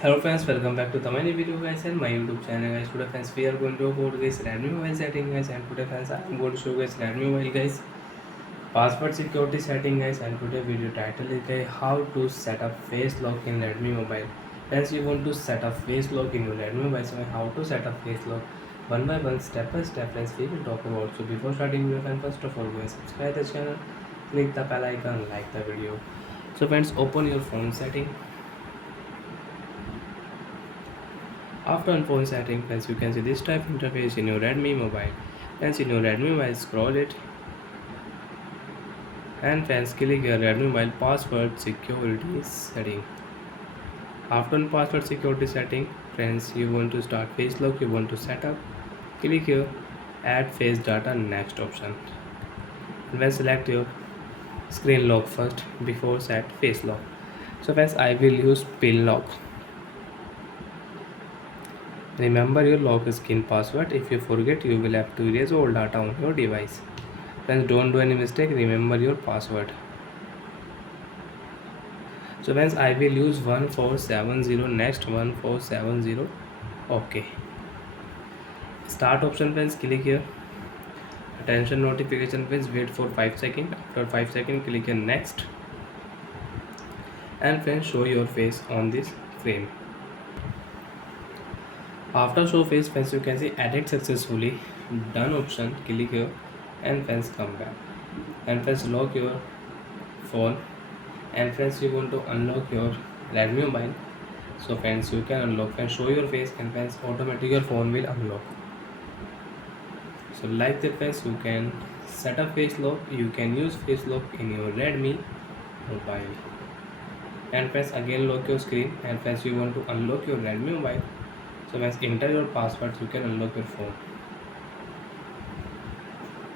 Hello friends, welcome back to the many video guys and my YouTube channel guys. Today friends we are going to go over this Redmi mobile setting guys, and today friends I am going to show guys Redmi mobile guys password security setting guys, and today video title is guys how to set up face lock in Redmi mobile. Friends, you want to set up face lock in your Redmi mobile, so how to set up face lock one by one, step by step friends we will talk about. So before starting video friends, first of all guys subscribe the channel, click the bell icon, like the video. So friends, open your phone setting. After on phone setting, friends, you can see this type interface in your Redmi mobile. Friends, in your Redmi mobile, scroll it and friends, click your Redmi mobile password security setting. After on password security setting, friends, you want to start face lock, you want to set up. Click here, add face data next option. And then select your screen lock first before set face lock. So friends, I will use pin lock. Remember your lock screen password. If you forget, you will have to erase all data on your device. Friends, don't do any mistake. Remember your password. So friends, I will use 1470. Next 1470. Okay. Start option friends. Click here. Attention notification friends. Wait for 5 seconds. After 5 seconds, click here next. And friends, show your face on this frame. After show face friends, you can see added successfully. Done option. Click here and friends come back. And friends, lock your phone. And friends, you want to unlock your Redmi mobile, so friends you can unlock and show your face, and friends automatically your phone will unlock. So like that friends, you can set up face lock, you can use face lock in your Redmi mobile. And friends, again lock your screen, and friends you want to unlock your Redmi mobile, so friends enter your password, you can unlock your phone.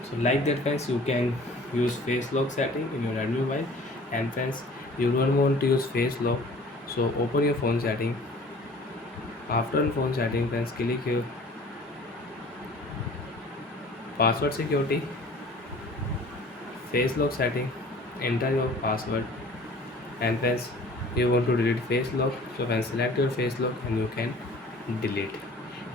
So like that friends, you can use face lock setting in your Redmi mobile. And friends, you don't want to use face lock, so open your phone setting. After phone setting friends, click here password security, face lock setting, enter your password. And friends, you want to delete face lock, so friends select your face lock and you can delete.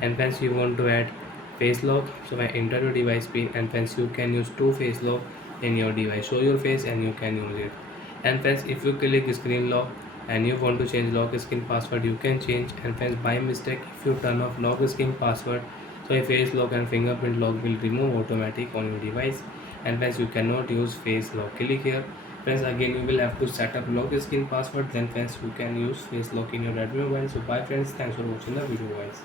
And friends, you want to add face lock, so I enter your device pin. And friends, you can use two face lock in your device, show your face and you can use it. And friends, if you click screen lock and you want to change lock screen password, you can change. And friends, by mistake if you turn off lock screen password, so a face lock and fingerprint lock will remove automatic on your device. And friends, you cannot use face lock. Click here friends, again you will have to set up lock screen password, then friends you can use face lock in your Redmi mobile. So bye friends, thanks for watching the video guys.